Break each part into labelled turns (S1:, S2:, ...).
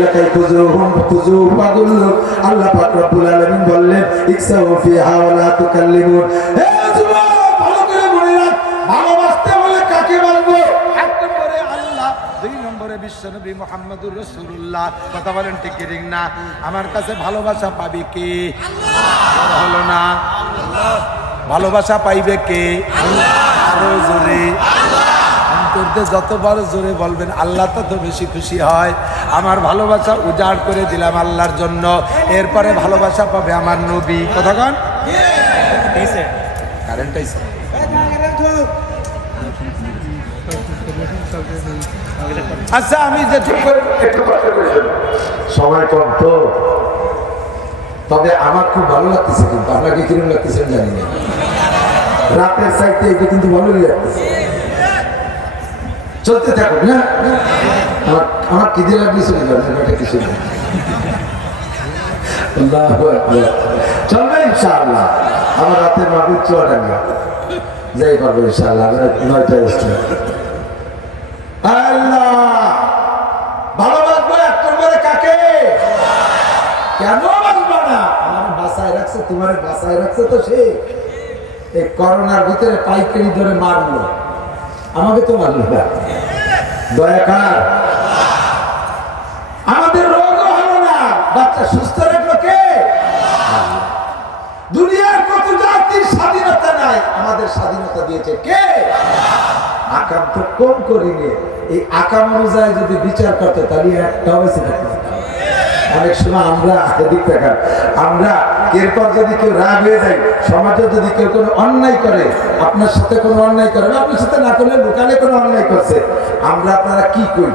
S1: লাকাই খুজুহুম খুজু পাগল আল্লাহ পাক রব্বুল আলামিন বললেন ইকসাউ তুকাল্লিমুন হে যুবক ভালো করে মনে রাখ ভালোবাসতে কাকে
S2: এক নম্বরে আল্লাহ, দুই নম্বরে বিশ্বনবী মোহাম্মদুর রসুল্লাহ কথা বলেন ঠিক না? আমার কাছে ভালোবাসা পাবে কে? হলো না? ভালোবাসা পাইবে কে? আরও জোরে। অন্তর্দে যতবার জোরে বলবেন, আল্লাহ তত বেশি খুশি হয়। আমার ভালোবাসা উজাড় করে দিলাম আল্লাহর জন্য। এরপরে ভালোবাসা পাবে আমার নবী। কথা কন? কারেন্ট আচ্ছা আমি
S1: কষ্ট সময় কম তো। তবে আমার খুব ভালো লাগতেছে কিন্তু। আপনাকে কীরকম লাগতেছে জানি না। রাতের সাইডে এটা কিন্তু ভালোই লাগতেছে। চলতে থাকুক না আমার খিদে লাগলে চলে যাবে কিছু। চলবে ইনশাআল্লাহ। আমার রাতের মাহবুব চুয়াডাঙ্গা যাই পারব ইনশাআল্লাহ নয়টা স্টার আল্লাহ! ভালোবাসবো এক কাকে? না? আমার তোমার বাসায় রাখছে তো সে। করোনার ভিতরে পাইকারি ধরে মারলো। আমাকে তো মারলো দয়া কার। আমাদের রোগও হলো না। বাচ্চা সুস্থ রাখল কে? দুনিয়ার কত জাতির স্বাধীনতা নাই, আমাদের স্বাধীনতা দিয়েছে কে? আকাম তো কম করিনি। এই আকাম অনুযায়ী যদি বিচার করতে, তাহলে একটা হয়েছে অনেক সময় আমরা এদিক দেখান আমরা এরপর যদি কেউ রাগ হয়ে যায়, সমাজে যদি কেউ কোনো অন্যায় করে, আপনার সাথে কোনো অন্যায় করে আপনার সাথে না করলে লোকালে কোনো অন্যায় করছে, আমরা আপনারা কি করি?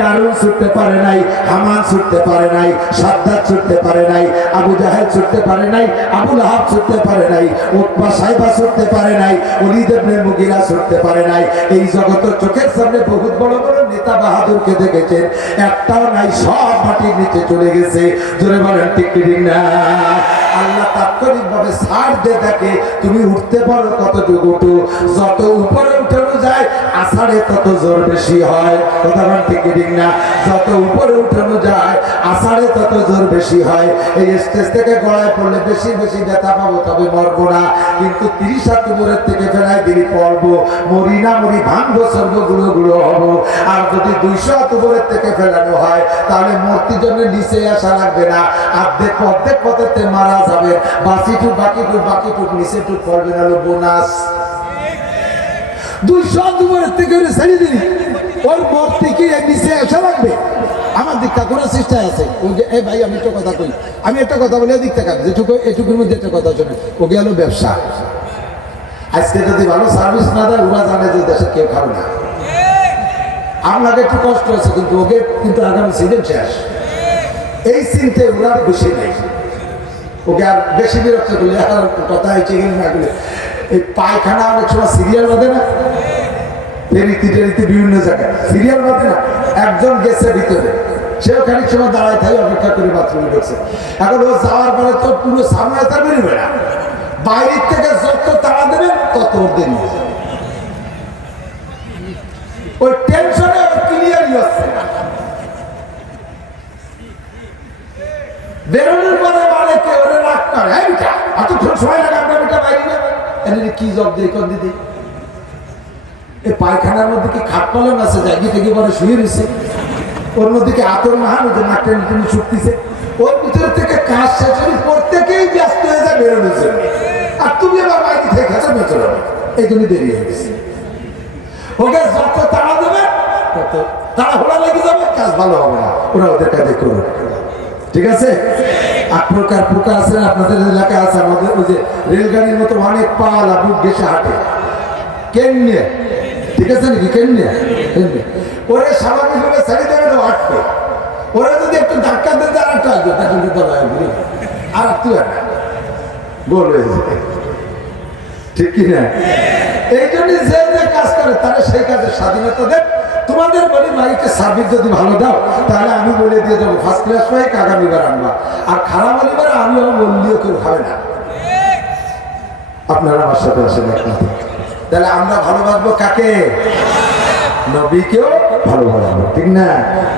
S1: কারুন ছুটতে পারে নাই, হামান ছুটতে পারে নাই, সাদ্দাত ছুটতে পারে নাই, আবু জাহেল ছুটতে পারে নাই, আবুল হাব ছুটতে পারে নাই উৎপা সাহেবা ছুটতে পারে নাই অলিদ মুগিরা ছুটতে পারে নাই। এই জগতের চোখের সামনে বহুত বড় বড় নেতা বাহাদুরকে দেখেছেন, একটাও নাই, সব মাটির নিচে চলে গেছে। জোরে বলেন, ঠিক না? আল্লাহ তাৎক্ষণিক ভাবে ছাড় দিয়ে দেখে, তুমি উঠতে পারো কতটুকু উঠো, যত উপরে উঠানো যায়, আষাঢ়ে তত জোর বেশি হয়। কথা বলেন ঠিক না? যত উপরে উঠানো যায়, আষাঢ়ে তত জোর বেশি হয়। এই স্টেজ থেকে গড়ায় পড়লে বেশি বেশি ব্যথা পাবো, তবে মরবো না। কিন্তু তিরিশ হাত উপরের থেকে ফেলায় দিলি পড়ব। মরি না মরি ভাঙবো সর্বগুলো গুলো হব। আর যদি দুইশো হাত উপরের থেকে ফেলানো হয়, তাহলে মূর্তির জন্য নিচে আসা লাগবে না। অর্ধেক অর্ধেক পথেতে মারা যাবে বাকিটুক বাকিটুক বাকিটুক নিচে টুক পড়বে না বোনাস। হাত থেকে নিচে আমার দিকটা আছে। এই ভাই, আমি একটা কথা কই। আমি কথা বলে যেটুকু কথা ব্যবসা। যদি না দেয় ওরা জানে যে দেশে কেউ না। কষ্ট কিন্তু ওকে কিন্তু শেষ। এই ওরা নেই। ওকে আর বিরক্ত আর কথা হয়েছে এই পায়খানা অনেক সময় সিরিয়াল বাঁধে না। ফেরিতে টেরিতে বিভিন্ন জায়গায়। সিরিয়াল বাঁধে না, একজন গেছে ভিতরে। সেও খানিক সময় দাঁড়ায় থাকে অপেক্ষা করে বাথরুমে ঢুকছে এখন ও যাওয়ার পরে তো পুরো সামনে তার বেরোবে বাইরের থেকে যত তাড়া দেবেন তত ওর দেরি হয়ে যাবে। ওই টেনশনে ক্লিয়ারই হচ্ছে বেরোনোর পরে মানে কে রাগ করে। হ্যাঁ এতক্ষণ সময় লাগে আপনার বিটা বাইরে না? কি জব দিয়ে কোন দিদি? এই পায়খানার মধ্যে কি খাট পালন আছে? জায়গি থেকে পরে শুয়ে রয়েছে। ওর মধ্যে কি আতর মাহান যে নাকটা নিতে ছুটতেছে। ওর ভিতর থেকে কাজ শেষ হলে প্রত্যেকেই ব্যস্ত হয়ে যায় বেরোনোর জন্য। আর তুমি আবার বাইরে থেকে খেতে বেঁচে যাবে এই জন্য দেরি হয়ে গেছে। ওকে, যত তাড়া দেবে, তত তাড়াহুড়া লেগে যাবে, কাজ ভালো হবে না। ওরা ওদের কাজে করবে ঠিক আছে? এক প্রকার পোকা আছে আপনাদের এলাকায় আছে, আমাদের ওই যে রেলগাড়ির মতো অনেক পাল বুক গেছে হাটে। কেমনে? ঠিক আছে নাকি, কেমনে? ওরে স্বাভাবিকভাবে ছেড়ে দেবে তো আটকে। ওরা যদি একটু ধাক্কা দিতে আর আসবে আর হয়ে ঠিক এই জন্য যে যে কাজ করে, তারা সেই কাজের স্বাধীনতা দেন। তোমাদের বলি মাইকে সার্ভিস যদি ভালো দাও, তাহলে আমি বলে দিয়ে দেবো ফার্স্ট ক্লাস পাই আগামীবার আনবা। আর খারাপ আনিবার আমি আমার বললেও কেউ খাবে না। আপনারা আমার সাথে আসেন একমত তাহলে আমরা ভালোবাসবো কাকে? নবীকেও ভালোবাসবো, ঠিক না?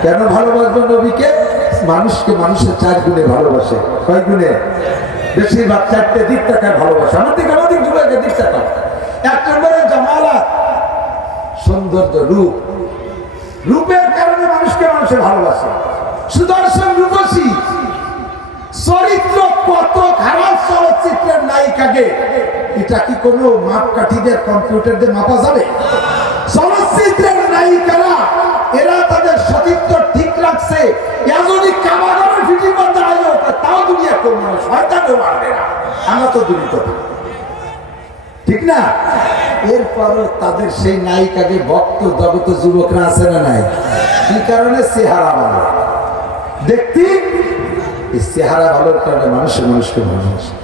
S1: কেন ভালোবাসবো নবীকে? মানুষকে মানুষের চার গুণে ভালোবাসে। কয় গুণে? বেশিরভাগ চারটে দিক টাকায় ভালোবাসে। আমার দিক আমার যুবকের দিক টাকা এক নম্বরে জামালাত, সৌন্দর্য, রূপ। রূপের কারণে মানুষকে মানুষের ভালোবাসে। সুদর্শন, রূপসী। চরিত্র কত খারাপ চলচ্চিত্রের নায়িকাকে এটা কি কোনো মাপকাঠিদের কম্পিউটার দিয়ে মাপা যাবে? চলচ্চিত্রের নায়িকারা, এরা তাদের সতীত্ব ঠিক রাখছে। করতে হয় তাও মানুষ ঠিক না? এরপরও তাদের সেই নায়িকাকে আছে না কারণে? চেহারা ভালো। দেখতে? চেহারা ভালোর কারণে মানুষের মানুষকে ভালোবাসে।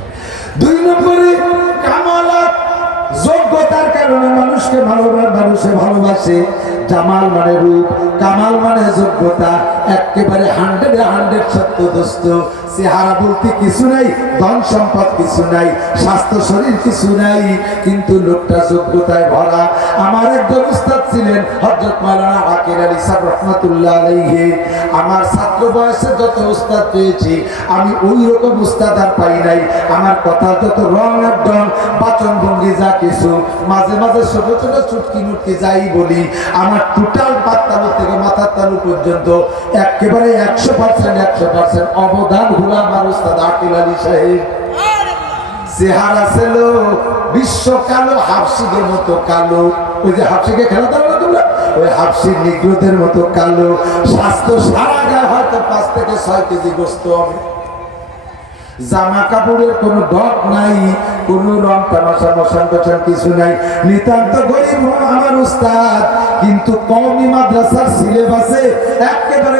S1: দুই নম্বরে কারণে মানুষকে ভালোবাসে ভালোবাসে। জামাল মানে রূপ কামাল মানে যোগ্যতা। একেবারে হান্ড্রেড হান্ড্রেড সত্য দোস্ত। চেহারা বলতে কিছু নাই, ধন সম্পদ কিছু নাই, স্বাস্থ্য শরীর কিছু নাই, কিন্তু লোকটা যোগ্যতায় ভরা। আমার একজন উস্তাদ ছিলেন হজরত মালানা আকির আলী সাহ রহমতুল্লাহ আলাইহি। আমার ছাত্র বয়সে যত উস্তাদ পেয়েছি, আমি ওই রকম উস্তাদ আর পাই নাই। আমার কথা যত রং ডং, বাচন ভঙ্গি যা কিছু, মাঝে মাঝে ছোট ছোট চুটকি মুটকি যাই বলি, আমার টোটাল বাত্তালু থেকে মাথার তালু পর্যন্ত একেবারে একশো পার্সেন্ট একশো পার্সেন্ট অবদান হলো আকিল আলী সাহেব। চেহারা ছিল বিশ্ব কালো মতো কালো। ওই যে হাফসিকে খেলা না তোমরা? ওই হাফসির নিগ্রদের মতো কালো। স্বাস্থ্য সারা গায়ে হয়তো পাঁচ থেকে ছয় কেজি গোস্ত হবে। জামা কাপড়ের কোনো ডক নাই, কোন রং তামাশা, মশান টশান কিছু নাই। নিতান্ত গরিব আমার উস্তাদ, কিন্তু কওমি মাদ্রাসার সিলেবাসে একেবারে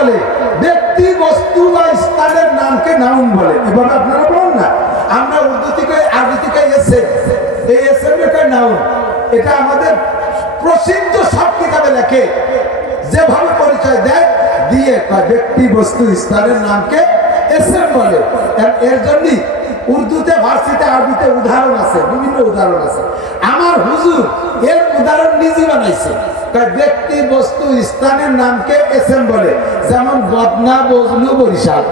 S1: বলে? ব্যক্তি, বস্তু বা স্থানের নামকে নাউন বলে। আপনারা না। আমরা উর্দু থেকে থেকে এই এটা আমাদের প্রসিদ্ধ সব যেভাবে পরিচয় দেয়, দিয়ে ব্যক্তি, বস্তু, স্থানের নামকে এসএম বলে। এর- জন্যই উর্দুতে ফার্সিতে আরবিতে উদাহরণ আছে, বিভিন্ন উদাহরণ আছে। আমার হুজুর এর উদাহরণ নিজে বানাইছে। ব্যক্তি বস্তু স্থানের নামকে এসএম বলে, যেমন বদনা বজলু বরিশাল।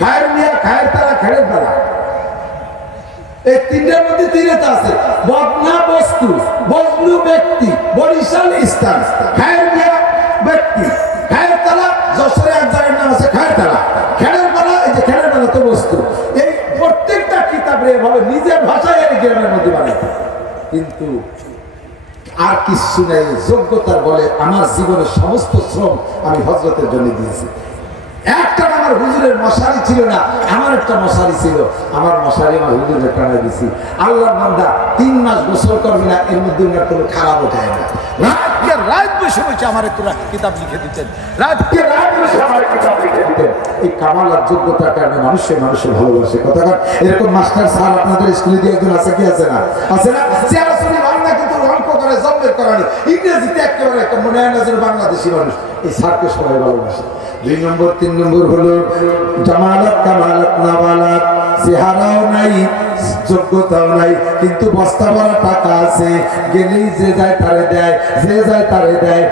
S1: খায়ের মিয়া, খায়ের তারা খেড়ের তারা। এই তিনটার মধ্যে তিনটা আছে। বদনা বস্তু বজলু ব্যক্তি, বরিশাল স্থান। খায়ের মিয়া কিন্তু আর কিছু নেই, যোগ্যতার বলে আমার জীবনের সমস্ত শ্রম আমি হজরতের জন্য দিয়েছি। একটা আমার হুজুরের মশারি ছিল না, আমার একটা মশারি ছিল। আমার মশারি আমার হুজুরের টানা দিছি আল্লাহর বান্দা, তিন মাস গোসল করবে না, এর মধ্যে ওনার কোনো খারাপ ওঠায় না
S2: রাতকে রাত বসে বসে আমার একটু কিতাব লিখে দিতেন। রাতকে
S1: রাত বসে আমার কিতাব এই কামালার যোগ্যতার কারণে ভালোবাসে। কথা এরকম মাস্টার স্যার আপনাদের স্কুলে দিয়ে একজন আছে কি আছে না? আছে না? জামালাত যোগ্যতাও নাই, কিন্তু বস্তা টাকা আছে। গেলেই যে যায় তারে দেয়, যে যায় তারে দেয়।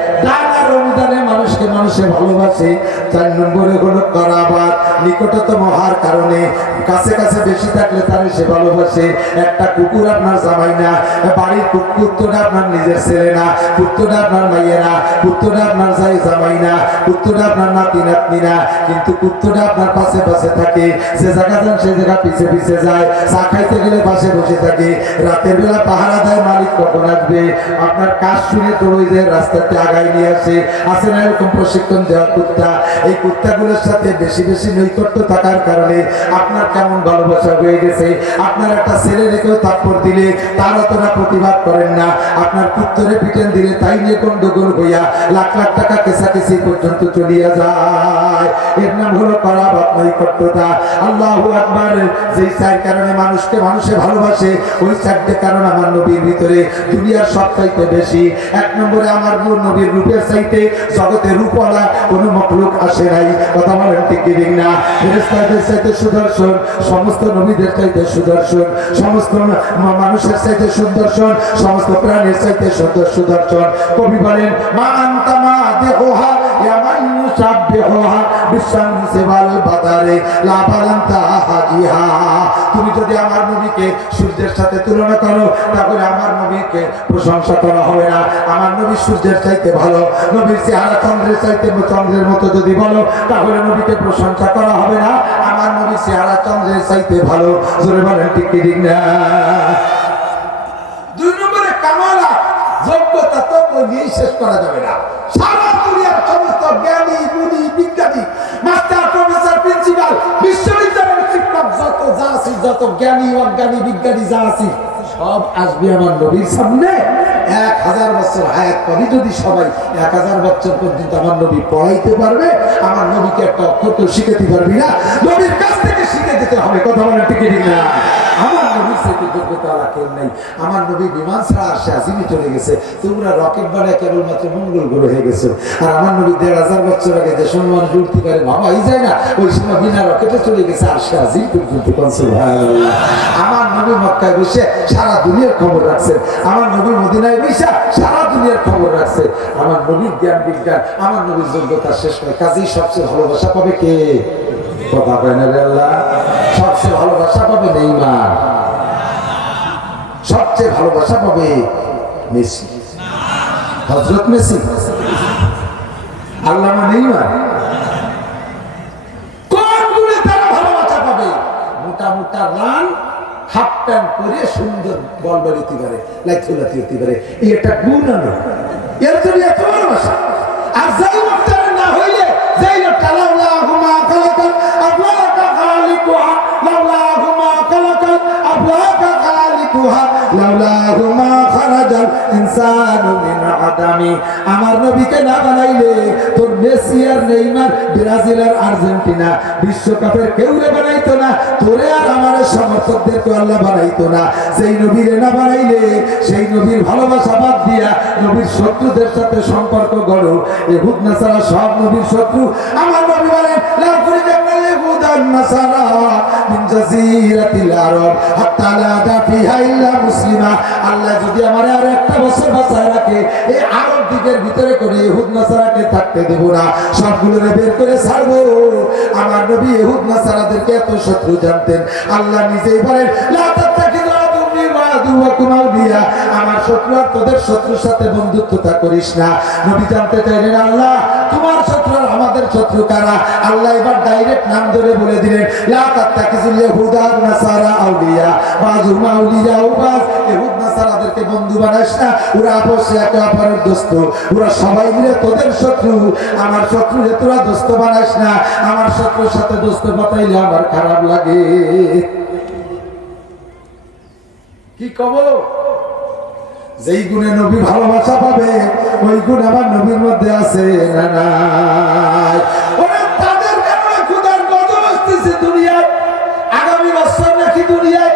S1: অনুদানে মানুষকে মানুষে ভালোবাসে, চার নম্বরে হলো করাবাদ নিকটতম হওয়ার কারণে কাছে কাছে বেশি থাকলে তারে সে ভালোবাসে। একটা কুকুর আপনার জামাই না, বাড়ির কুত্তটা আপনার নিজের ছেলে না কুত্তটা আপনার মাইয়ে না কুত্তটা আপনার যাই জামাই না কুত্তটা আপনার নাতি নাতনি না, কিন্তু কুত্তটা আপনার পাশে পাশে থাকে। যে জায়গা যান, সে জায়গা পিছে পিছে যায়। চা খাইতে গেলে পাশে বসে থাকে। রাতের বেলা পাহারা দেয় মালিক কখন আসবে? আপনার কাজ শুনে তো ওই যে রাস্তাতে আগাই নিয়ে আসে। আসে না এরকম প্রশিক্ষণ দেওয়া কুত্তা, এই কুত্তাগুলোর সাথে বেশি বেশি নৈকট্য থাকার কারণে আপনার কেমন ভালোবাসা হয়ে গেছে? আপনার একটা ছেলে রেখেও তাৎপর দিলে তার অতটা প্রতিবাদ করেন না। আপনার পুত্তরে পিটেন দিলে তাই নিয়ে গন্ডগোল হইয়া লাখ লাখ টাকা কেসা কেসি পর্যন্ত চলিয়া যায়। এর নাম হলো করাবাত নৈকট্যতা। আল্লাহ আকবার। যেই চার কারণে মানুষকে মানুষে ভালোবাসে, ওই চারটে কারণ আমার নবীর ভিতরে দুনিয়ার সব চাইতে বেশি। এক নম্বরে আমার নূর নবীর রূপের চাইতে জগতে রূপওয়ালা কোনো মকলুক আসে নাই। কথা বলেন ঠিক ঠিক না? ফেরেশতাদের চাইতে সুদর্শন, সমস্ত নবীদের চাইতে সুদর্শন, সমস্ত মানুষের চাইতে সুদর্শন, সমস্ত প্রাণীর চাইতে সুদর্শন। কবি বলেন, মা আনতা মা দেহা তুমি যদি আমার নবীকে সূর্যের সাথে তুলনা করো, তাহলে আমার নবীকে প্রশংসা করা হবে না। আমার নবী সূর্যের চাইতে ভালো, নবীর চেহারা চন্দ্রের চাইতে চন্দ্রের মতো যদি বলো, তাহলে নবীকে প্রশংসা করা হবে না। আমার নবীর চেহারা চন্দ্রের চাইতে ভালো। জোরে বলেন, ঠিক না? দুই নম্বরে কামালা, যোগ্যতা তো নিয়ে শেষ করা যাবে না। জ্ঞানী, গুণী, বিজ্ঞানী, মাস্টার, প্রফেসর, প্রিন্সিপাল, বিশ্ববিদ্যালয়ের শিক্ষক, যত যা আছি, যত জ্ঞানী, অজ্ঞানী, বিজ্ঞানী যা আছি, সব আসবে আমার নবীর সামনে। এক হাজার বছর হায়াত পাবি যদি সবাই এক হাজার বছর পর্যন্ত আমার নবী পড়াইতে পারবে, আমার নবীকে একটা অক্ষর তো শিখাতে পারবি না। নবীর কাছ থেকে শিখে দিতে হবে, কথা ঠিক ঠিক না আমার নবীর সাথে যোগ্যতা আর কেউ নেই। আমার নবী বিমান ছাড়া আসে আসিনি চলে গেছে। তোমরা রকেট বানায় কেবলমাত্র মঙ্গল গ্রহ হয়ে গেছে। আর আমার নবী দেড় হাজার বছর আগে যে সময় মানুষ উঠতে পারে, ভাবাই যায় না, ওই সময় বিনা রকেটে চলে গেছে আসে আসি পর্যন্ত কনসুলভাইল্লাহ। আমার নবী মক্কায় বসে সারা দুনিয়ার খবর রাখছেন আমার নবী মদিনায় বসে সারা দুনিয়ার খবর রাখছে। আমার নবীর জ্ঞান, বিজ্ঞান, আমার নবীর যোগ্যতা শেষ নয়। কাজেই সবচেয়ে ভালোবাসা পাবে কে? কথা কয় না আল্লাহ? সবচেয়ে ভালোবাসা পাবে নেইমার। সবচেয়ে ভালোবাসা পাবে মেসি। হজরত মেসি। আল্লাহ নেইমার কোন গুণে তারা ভালোবাসা পাবে মোটা মোটা রান হাফ প্যান্ট পরে সুন্দর বল বাড়িতে পারে লাইথুলাতি হতে পারে এটা গুণ আনো এর জন্য এত ভালোবাসা। আর যাই লোকটার না হইলে, যেই লোকটা লাউলা হুমা খালাকাল, আবলাকা খালিকুহা লাউলা হুমা খারাজাল ইনসানু মিন আদামি। আমার নবীকে না বানাইলে তোর মেসি আর নেইমার, ব্রাজিল আর আর্জেন্টিনা বিশ্বকাপের কেউ রে বানাইতো না, তোরে আর আমার সমর্থকদেরকে আল্লাহ বানাইতো না। সেই নবীরে না বানাইলে, সেই নবীর ভালোবাসা বাদ দিয়া নবীর শত্রুদের সাথে সম্পর্ক গড়ো। এহুদ নাসারা সব নবীর শত্রু আমার নবী বলেন লা তুরিজান্না নাসারা মিন জাজিরাতিল আরব হাত্তা লা দাফিহা ইল্লা মুসলিমা। আল্লাহ যদি আমার আর একটা বছর বাঁচায় রাখে এই আরব দিকের ভিতরে করে ইহুদ নাসারাকে থাকতে দেব না। সবগুলোরে বের করে ছাড়বো। আমার নবী ইহুদ নাসারাদেরকে এত শত্রু জানতেন। আল্লাহ নিজেই বলেন আমার শত্রু আর তোদের শত্রুর সাথে বন্ধুত্বতা করিস না। নবী জানতে চাইলেন, আল্লাহ তোমার শত্রু আমাদের শত্রু কারা? আল্লাহ এবার ডাইরেক্ট নাম ধরে বলে দিলেন ওয়ান নাসারা আউলিয়া। ইহুদ নাসারাদেরকে বন্ধু বানাস না। ওরা আপসে একে অপরের দোস্ত। ওরা সবাই মিলে তোদের শত্রু। আমার শত্রু তোরা দোস্ত বানাস না। আমার শত্রুর সাথে দোস্ত বাতাইলে আমার খারাপ লাগে। কি কব যেই গুণে নবী ভালোবাসা পাবে, ওই গুণ আমার নবীর মধ্যে আছে দুনিয়ায়।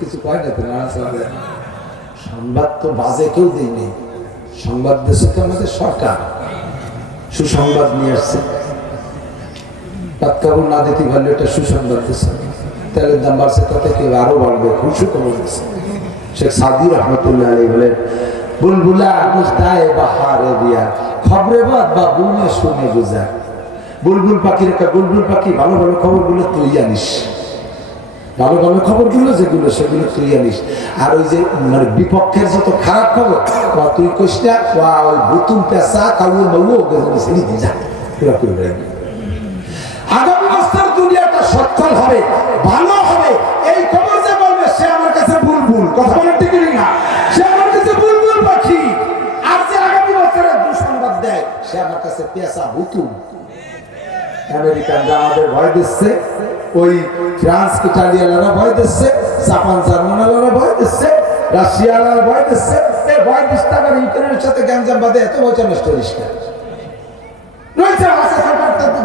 S1: কিছু না সংবাদ তো বাজে, কেউ সংবাদ দেশে তো আমাদের সরকার। সুসংবাদ নিয়ে না এটা সুসংবাদ দিচ্ছে তেলের দাম বাড়ছে, তাতে কেউ আরও বাড়বে? খুশি খবর দিচ্ছে শেখ সাদি রহমতুল্লাহ আলী বলেন, বুলবুলা দিয়া, খবরে বাদ বা বুনে শুনে বুঝা। বুলবুল পাখির একটা বুলবুল পাখি, ভালো ভালো খবরগুলো তুই জানিস ভালো ভালো খবরগুলো যেগুলো, সেগুলো তুই আনিস। আর ওই যে মানে বিপক্ষের যত খারাপ খবর বা তুই কইস না বা ওই বুতুম পেশা কাউয়ে মাউয়ে ওকে ছেড়ে দিয়ে যা। আগামী দুনিয়াটা সচ্ছল হবে। ভালো হবে। এই খবর যে বলবে, সে আমার কাছে বুলবুল কথা বলে ঠিক না সে আমার কাছে বুলবুল পাখি আর যে আগামী বছরে দুঃসংবাদ দেয়, সে আমার কাছে পেশা বুতুম আমেরিকানরা আমাদের ভয় দিচ্ছে। ওই ফ্রান্স ভয় দিচ্ছে। জাপান জার্মানরা ভয় দিচ্ছে। রাশিয়ারা ভয় দিচ্ছে। এই ভয় দিচ্ছে আবার ইউক্রেনের সাথে গ্যাঞ্জাম বাদে এত বছর নষ্ট? রয়েছে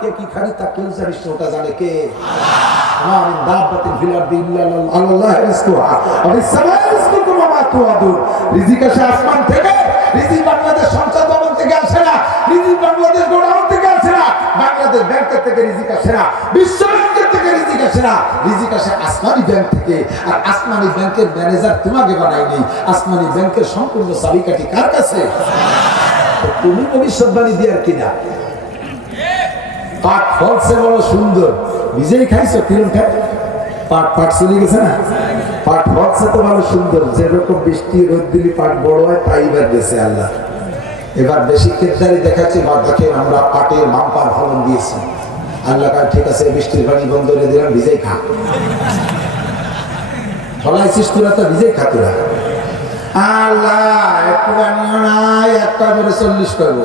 S1: কে কি খালি তা কেউ জানিস ওটা জানে কে? ব্যাংকের আসমানি ব্যাংকের ম্যানেজার তোমাকে বানায়নি, আসমানি ব্যাংকের সম্পূর্ণ চাবিকাঠি কার কাছে? তুমি ভবিষ্যৎবাণী দেওয়ার কিনা? ফলসে বড় সুন্দর। নিজেই খাইছো কিরম খাই পাট পাট চলে গেছে না? পাট ফলসে তো ভালো সুন্দর। যেরকম বৃষ্টি রোদ দিলি পাট বড় হয়, তাই এবার গেছে আল্লাহ। এবার বেশি ক্ষেত্রে দেখাচ্ছি, বা দেখেন আমরা পাটের মাম্পার ফলন দিয়েছি। আল্লাহ কার ঠিক আছে, বৃষ্টির পানি বন্ধ করে দিলাম ভিজেই খা। ফলাইছিস তোরা তো ভিজেই খা তোরা। আল্লাহ একটু নাই একটা করে চল্লিশ করব।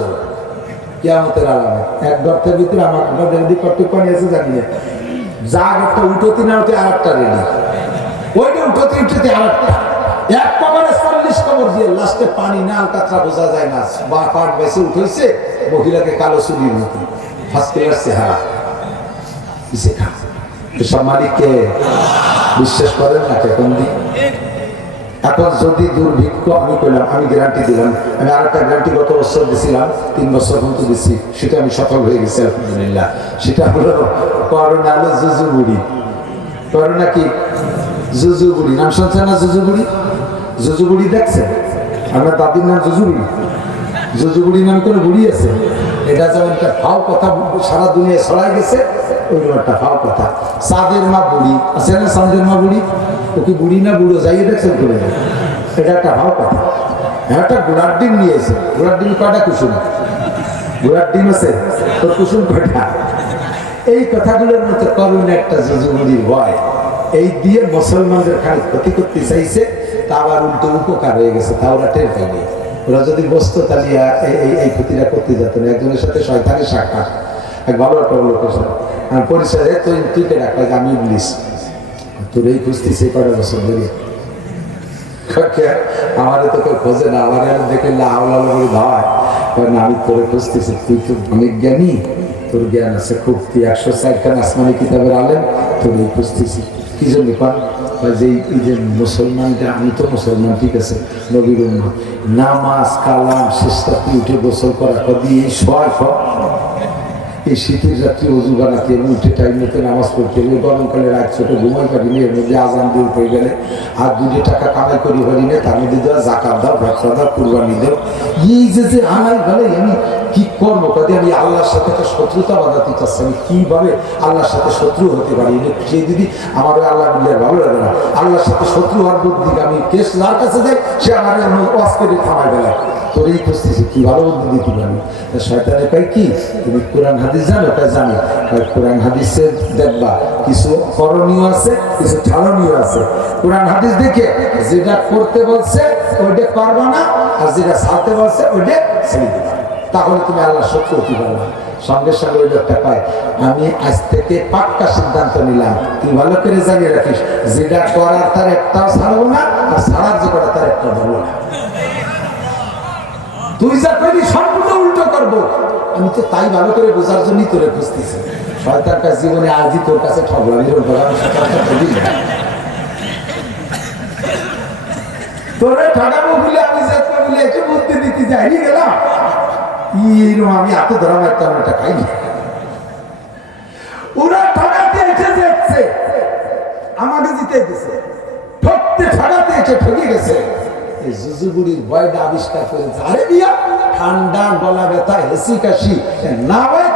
S1: কিয়ামতের আলামে এক গর্তের ভিতরে আমার আমরা রেডি করতে পানি আছে জানি না। যা একটা উঠোতি না উঠে আর একটা রেডি। ওইটা উঠোতে উঠোতে আর একটা এক কবরে চল্লিশ কবর দিয়ে লাস্টে পানি না কাঁচা বোঝা যায় না। বা পাট বেশি উঠেছে, মহিলাকে কালো চুরির মতো। ফার্স্ট ক্লাস চেহারা। খা বিশ্বাস করেন না কে, কোন দিন? এখন যদি দুর্ভিক্ষ, আমি করলাম আমি গ্যারান্টি দিলাম, আমি আর একটা গ্যারান্টি গত বছর দিছিলাম, তিন বছর পর্যন্ত দিচ্ছি সেটা আমি সফল হয়ে গেছি, আলহামদুলিল্লাহ। সেটা হলো করোনা হলো জুজুবুড়ি। করোনা কি? জুজুবুড়ি। নাম শুনছেন না জুজুবুড়ি? জুজুবুড়ি দেখছেন? আমরা দাদির নাম জুজুবুড়ি? জুজুবুড়ি নাম করে বুড়ি আছে? এটা যেমন একটা ভাও কথা সারা দুনিয়ায় ছড়াই গেছে কথা। চাঁদের মা বুড়ি না চাঁদের মা বুড়ি? ও কি বুড়ি না বুড়ো? যাই দেখছেন এটা একটা কথা। হ্যাঁ একটা গোড়ার ডিম নিয়েছে গোড়ার ডিম কুসুম? গোড়ার ডিম আছে কুসুম এই কথাগুলোর করুন একটা ভয় এই দিয়ে মুসলমানদের খালি ক্ষতি করতে চাইছে, তা আবার উল্টো উপকার হয়ে গেছে, তা ওরা টের ওরা যদি বসতো, তাহলে এই ক্ষতিটা করতে যেত না। একজনের সাথে শয়তানের সাক্ষাৎ। এক ভালো একটা লোকের সাথে আমি পরিচয় দেয়, তুই তুই কে ডাক্তার আমি ইংলিশ তোর এই খুঁজতেছি কটা বছর ধরে। আমারে তো কেউ খোঁজে না আমার দেখে লাউলা করে ধাওয়ায় কারণ আমি তোরে খুঁজতেছি তুই তো অনেক জ্ঞানী। তোর জ্ঞান আছে খুব, তুই একশো চারখান আসমানি কিতাবের আলেন তোর এই খুঁজতেছি কি জন্য কয়? যে এই- যে মুসলমানটা, আমি তো মুসলমান, ঠিক আছে, নবীর। নামাজ, কালাম শেষ রাত্রি উঠে গোসল করা এই ছয় ফল এই শীতের রাত্রে অজু বানাতে এবং উঠে টাইম মতো নামাজ পড়তে এবং গরমকালে রাত ছোট ঘুমাই পারি না এর মধ্যে আজান দিয়ে হয়ে গেলে আর দুটো টাকা কামাই করি হরি না, তার মধ্যে দেওয়া জাকাত দাও ব্যবসা দাও, কুরবানি দাও। এই যে যে আনাই গেলে আমি কি করব আমি আল্লাহর সাথে শত্রুতা বাঁধাতে চাচ্ছি? আমি কীভাবে আল্লাহর সাথে শত্রু হতে পারি? সে যদি আমার আল্লাহ ভালো লাগে না। আল্লাহর সাথে শত্রু হওয়ার বুদ্ধি আমি কেস যার কাছে সে আমার তোরই খুঁজতেছি কি ভালো বুদ্ধি দিতে পারি? কয় কি? তুমি কোরআন হাদিস জানো? তা জানি। কোরআন হাদিসে দেখবা, কিছু করণীয় আছে, কিছু ছাড়নীয় আছে। কোরআন হাদিস দেখে যেটা করতে বলছে, ওইটা করবা না, আর যেটা ছাড়তে বলছে, ওইটা ছেড়ে তাহলে তুমি আল্লাহ সত্য হতে পারবে সঙ্গে সঙ্গে ওই লোকটা পায় আমি আজ থেকে পাক্কা সিদ্ধান্ত নিলাম। তুই ভালো করে জানিয়ে রাখিস, যেটা করার তার একটাও ছাড়বো না, আর ছাড়ার যে করা তার একটা ধরবো না। তুই যা করবি সম্পূর্ণ উল্টো করব। আমি তো তাই ভালো করে বোঝার জন্যই তোরে খুঁজতেছি। শয়তার কাছে জীবনে আজই তোর কাছে ঠগলাম এরকম ঠগানো শয়তানটা ঠগি না। তোরে ঠগাবো বলে আমি একটু বুদ্ধি দিতে যাইনি গেলাম। ইরম আমি এত ধরা মারতাম এটা খাইনি ওরা ঠকাতে এসে যাচ্ছে আমাকে জিতে গেছে ঠকতে ঠকাতে এসে ঠকে গেছে এই জুজুবুড়ির ভয়টা আবিষ্কার করেছে। আরে বিয়া ঠান্ডা গলা ব্যথা হেসি কাশি না হয়